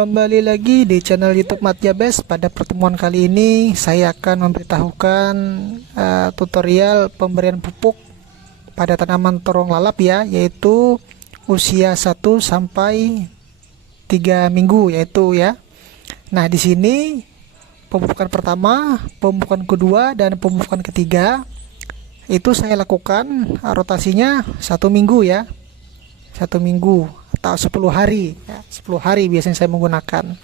Kembali lagi di channel YouTube Matjabes. Pada pertemuan kali ini saya akan memberitahukan tutorial pemberian pupuk pada tanaman terong lalap ya, yaitu usia 1 sampai 3 minggu yaitu ya. Nah, di sini pemupukan pertama, pemupukan kedua dan pemupukan ketiga itu saya lakukan rotasinya 1 minggu ya. 1 minggu atau 10 hari ya, 10 hari biasanya saya menggunakan.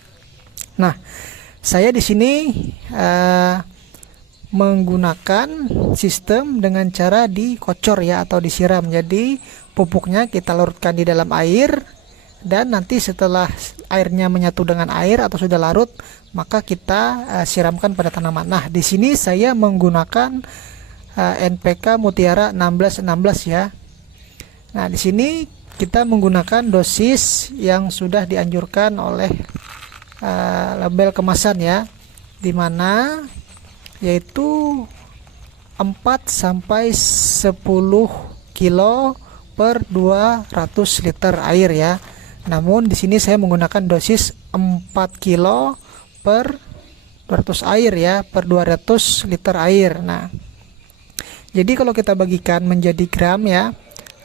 Nah, saya di sini menggunakan sistem dengan cara dikocor ya atau disiram. Jadi pupuknya kita larutkan di dalam air, dan nanti setelah airnya menyatu dengan air atau sudah larut, maka kita siramkan pada tanaman. Nah, di sini saya menggunakan NPK Mutiara 1616 ya. Nah, di sini kita menggunakan dosis yang sudah dianjurkan oleh label kemasan ya, dimana yaitu 4 sampai 10 kilo per 200 liter air ya. Namun di sini saya menggunakan dosis 4 kilo per 200 air ya, per 200 liter air. Nah, jadi kalau kita bagikan menjadi gram ya,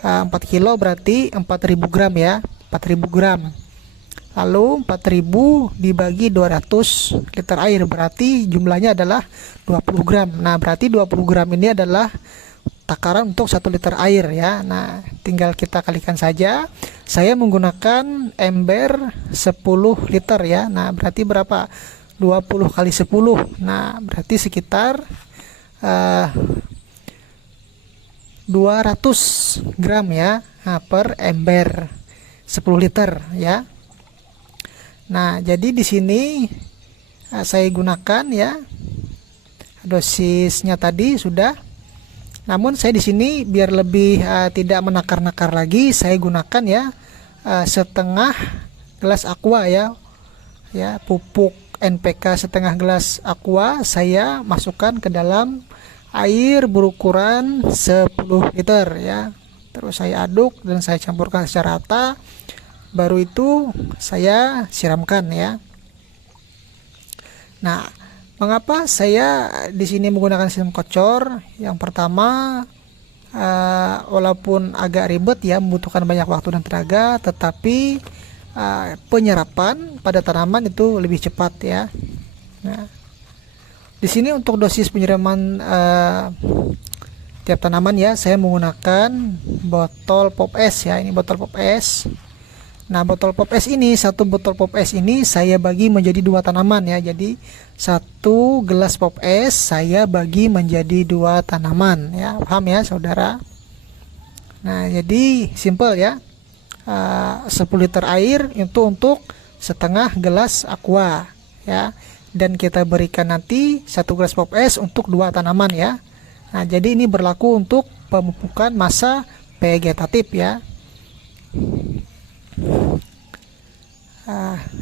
4 kilo berarti 4000 gram ya, 4000 gram. Lalu 4000 dibagi 200 liter air berarti jumlahnya adalah 20 gram. Nah, berarti 20 gram ini adalah takaran untuk 1 liter air ya. Nah, tinggal kita kalikan saja. Saya menggunakan ember 10 liter ya. Nah, berarti berapa? 20 kali 10. Nah, berarti sekitar 200 gram ya, per ember 10 liter ya. Nah, jadi di sini saya gunakan ya dosisnya tadi sudah. Namun saya di sini biar lebih tidak menakar-nakar lagi, saya gunakan ya setengah gelas aqua ya. Ya, pupuk NPK setengah gelas aqua saya masukkan ke dalam air berukuran 10 liter ya. Terus saya aduk dan saya campurkan secara rata. Baru itu saya siramkan ya. Nah, mengapa saya di sini menggunakan sistem kocor? Yang pertama, walaupun agak ribet ya, membutuhkan banyak waktu dan tenaga, tetapi penyerapan pada tanaman itu lebih cepat ya. Nah, di sini untuk dosis penyiraman tiap tanaman ya, saya menggunakan botol pop es ya. Ini botol pop es. Nah, botol pop es ini, satu botol pop es ini saya bagi menjadi 2 tanaman ya. Jadi 1 gelas pop es saya bagi menjadi 2 tanaman ya. Paham ya, saudara? Nah, jadi simple ya. 10 liter air itu untuk setengah gelas aqua ya. Dan kita berikan nanti 1 gelas pop es untuk 2 tanaman ya. Nah, jadi ini berlaku untuk pemupukan masa vegetatif ya.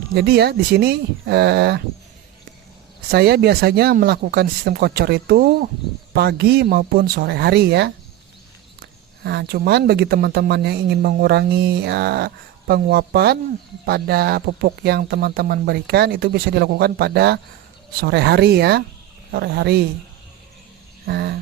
Jadi ya di sini saya biasanya melakukan sistem kocor itu pagi maupun sore hari ya. Nah, cuman bagi teman-teman yang ingin mengurangi penguapan pada pupuk yang teman-teman berikan, itu bisa dilakukan pada sore hari ya, sore hari. Nah,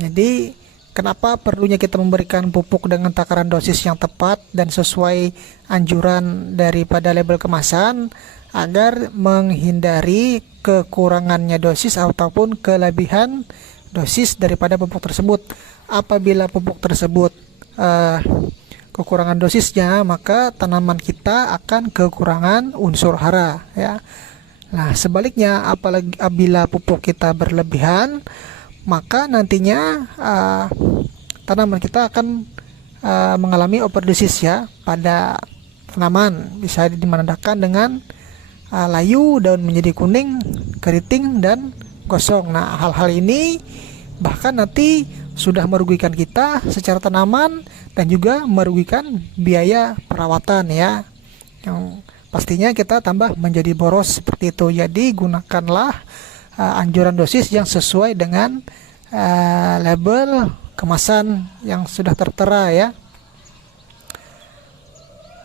jadi kenapa perlunya kita memberikan pupuk dengan takaran dosis yang tepat dan sesuai anjuran daripada label kemasan, agar menghindari kekurangannya dosis ataupun kelebihan dosis daripada pupuk tersebut. Apabila pupuk tersebut kekurangan dosisnya, maka tanaman kita akan kekurangan unsur hara ya. Nah, sebaliknya apabila pupuk kita berlebihan, maka nantinya tanaman kita akan mengalami overdosis ya pada tanaman. Bisa dimenandakan dengan layu, daun menjadi kuning, keriting dan gosong. Nah, hal-hal ini bahkan nanti sudah merugikan kita secara tanaman dan juga merugikan biaya perawatan ya, yang pastinya kita tambah menjadi boros seperti itu. Jadi gunakanlah anjuran dosis yang sesuai dengan label kemasan yang sudah tertera ya.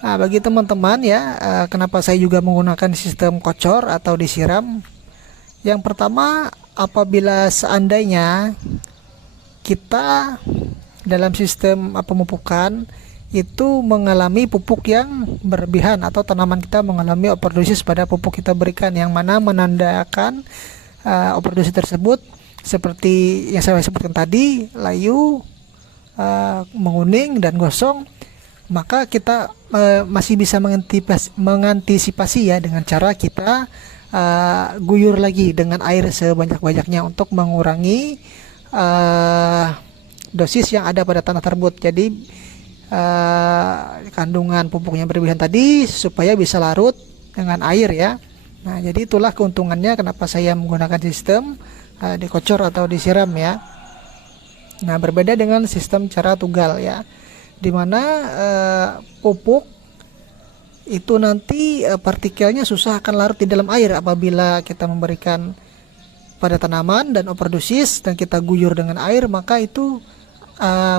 Nah, bagi teman-teman ya, kenapa saya juga menggunakan sistem kocor atau disiram? Yang pertama, apabila seandainya kita dalam sistem pemupukan itu mengalami pupuk yang berlebihan atau tanaman kita mengalami overdosis pada pupuk kita berikan, yang mana menandakan overdosis tersebut seperti yang saya sebutkan tadi, layu, menguning dan gosong, maka kita masih bisa mengantisipasi ya dengan cara kita guyur lagi dengan air sebanyak-banyaknya untuk mengurangi dosis yang ada pada tanah tersebut. Jadi kandungan pupuknya berlebihan tadi supaya bisa larut dengan air ya. Nah, jadi itulah keuntungannya kenapa saya menggunakan sistem dikocor atau disiram ya. Nah, berbeda dengan sistem cara tugal ya, dimana pupuk itu nanti partikelnya susah akan larut di dalam air apabila kita memberikan pada tanaman dan overdosis dan kita guyur dengan air, maka itu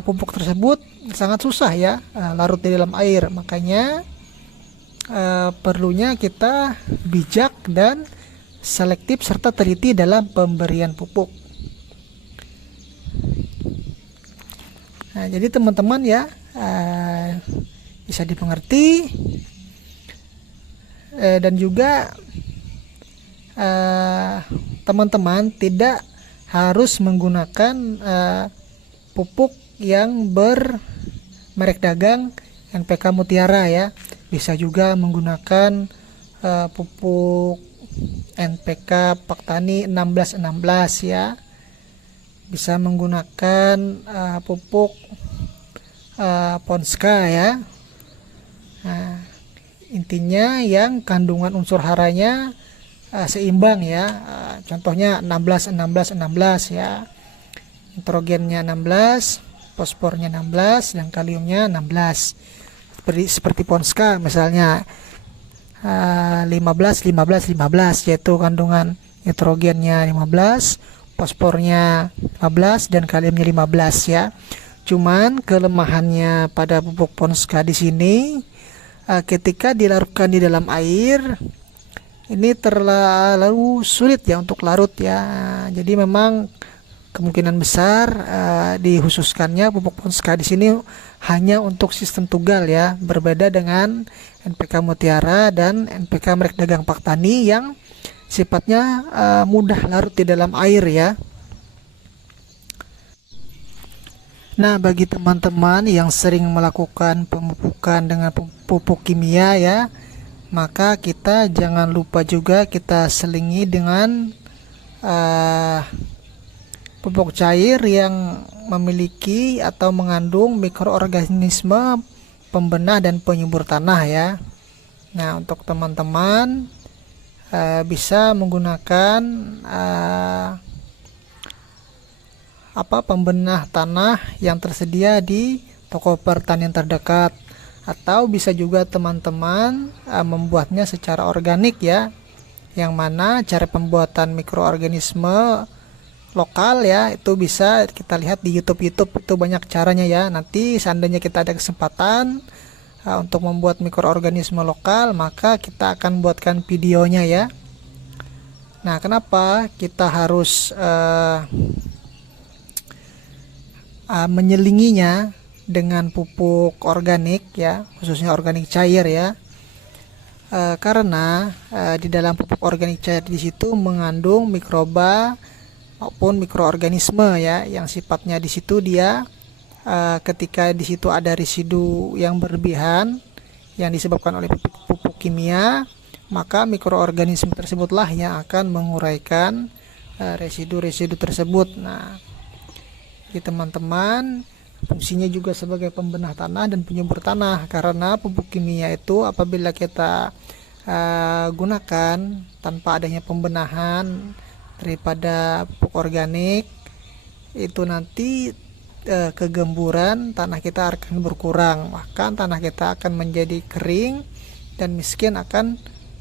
pupuk tersebut sangat susah ya larut di dalam air. Makanya perlunya kita bijak dan selektif serta teliti dalam pemberian pupuk. Nah, jadi teman-teman ya, bisa dimengerti dan juga teman-teman tidak harus menggunakan pupuk yang bermerek dagang NPK Mutiara ya. Bisa juga menggunakan pupuk NPK Paktani 1616 ya. Bisa menggunakan pupuk Ponska ya. Nah, intinya yang kandungan unsur haranya seimbang ya. Contohnya 16 ya. Nitrogennya 16, fosfornya 16 dan kaliumnya 16. Seperti Ponska misalnya 15 yaitu kandungan nitrogennya 15, fosfornya 15 dan kaliumnya 15 ya. Cuman kelemahannya pada pupuk Ponska di sini ketika dilarutkan di dalam air ini terlalu sulit ya untuk larut ya. Jadi memang kemungkinan besar dikhususkannya pupuk Ponska di sini hanya untuk sistem tugal ya, berbeda dengan NPK Mutiara dan NPK merek dagang Paktani yang sifatnya mudah larut di dalam air ya. Nah, bagi teman-teman yang sering melakukan pemupukan dengan pupuk kimia ya, maka kita jangan lupa juga kita selingi dengan pupuk cair yang memiliki atau mengandung mikroorganisme pembenah dan penyubur tanah ya. Nah, untuk teman-teman bisa menggunakan pembenah tanah yang tersedia di toko pertanian terdekat, atau bisa juga teman-teman membuatnya secara organik ya, yang mana cara pembuatan mikroorganisme lokal ya itu bisa kita lihat di YouTube itu banyak caranya ya. Nanti seandainya kita ada kesempatan untuk membuat mikroorganisme lokal, maka kita akan buatkan videonya ya. Nah, kenapa kita harus menyelinginya dengan pupuk organik ya, khususnya organik cair ya? Karena di dalam pupuk organik cair di situ mengandung mikroba maupun mikroorganisme ya, yang sifatnya di situ dia ketika di situ ada residu yang berlebihan yang disebabkan oleh pupuk kimia, maka mikroorganisme tersebutlah yang akan menguraikan residu-residu tersebut. Nah, teman-teman, fungsinya juga sebagai pembenah tanah dan penyubur tanah, karena pupuk kimia itu apabila kita gunakan tanpa adanya pembenahan daripada pupuk organik, itu nanti kegemburan tanah kita akan berkurang, bahkan tanah kita akan menjadi kering dan miskin akan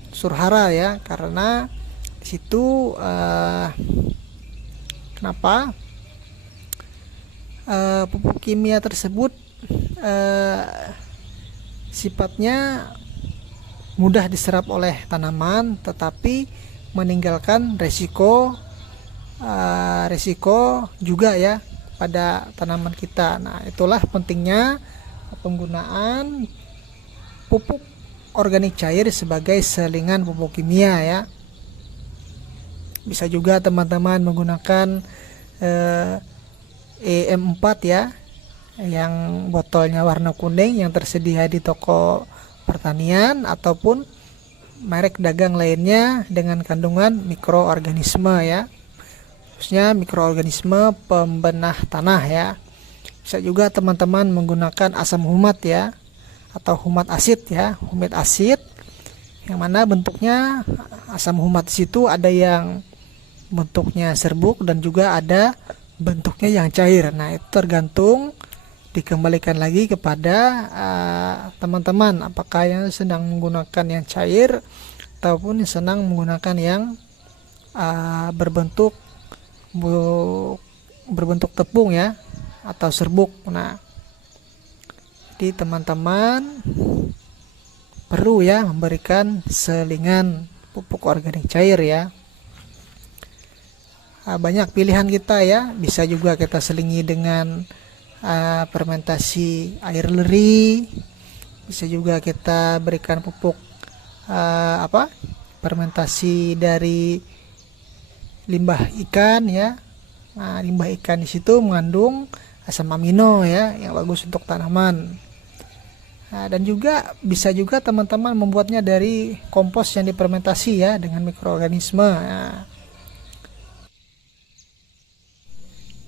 surhara ya. Karena di situ kenapa pupuk kimia tersebut sifatnya mudah diserap oleh tanaman, tetapi meninggalkan resiko juga ya pada tanaman kita. Nah, itulah pentingnya penggunaan pupuk organik cair sebagai selingan pupuk kimia ya. Bisa juga teman-teman menggunakan EM4 ya, yang botolnya warna kuning yang tersedia di toko pertanian ataupun merek dagang lainnya dengan kandungan mikroorganisme ya, khususnya mikroorganisme pembenah tanah ya. Bisa juga teman-teman menggunakan asam humat ya, atau humat asid ya, humat asid, yang mana bentuknya asam humat di situ ada yang bentuknya serbuk dan juga ada bentuknya yang cair. Nah, itu tergantung, dikembalikan lagi kepada teman-teman apakah yang sedang menggunakan yang cair ataupun sedang menggunakan yang berbentuk tepung ya, atau serbuk. Nah, jadi teman-teman perlu ya memberikan selingan pupuk organik cair ya. Banyak pilihan kita ya, bisa juga kita selingi dengan fermentasi air leri, bisa juga kita berikan pupuk fermentasi dari limbah ikan ya. Nah, limbah ikan di situ mengandung asam amino ya, yang bagus untuk tanaman. Nah, dan juga bisa juga teman-teman membuatnya dari kompos yang difermentasi ya dengan mikroorganisme.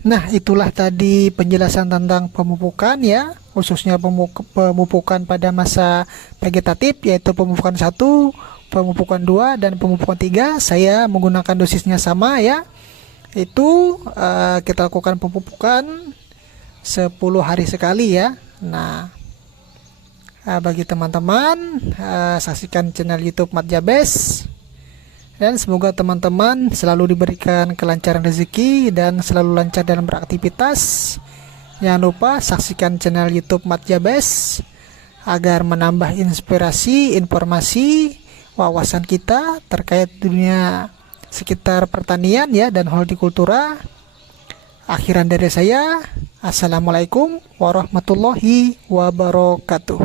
Nah, itulah tadi penjelasan tentang pemupukan ya, khususnya pemupukan pada masa vegetatif, yaitu pemupukan 1, pemupukan 2, dan pemupukan 3. Saya menggunakan dosisnya sama ya, itu kita lakukan pemupukan 10 hari sekali ya. Nah, bagi teman-teman, saksikan channel YouTube Mat Jabes, dan semoga teman-teman selalu diberikan kelancaran rezeki dan selalu lancar dalam beraktivitas. Jangan lupa saksikan channel YouTube Mat Jabes agar menambah inspirasi, informasi, wawasan kita terkait dunia sekitar pertanian ya dan hortikultura. Akhiran dari saya, assalamualaikum warahmatullahi wabarakatuh.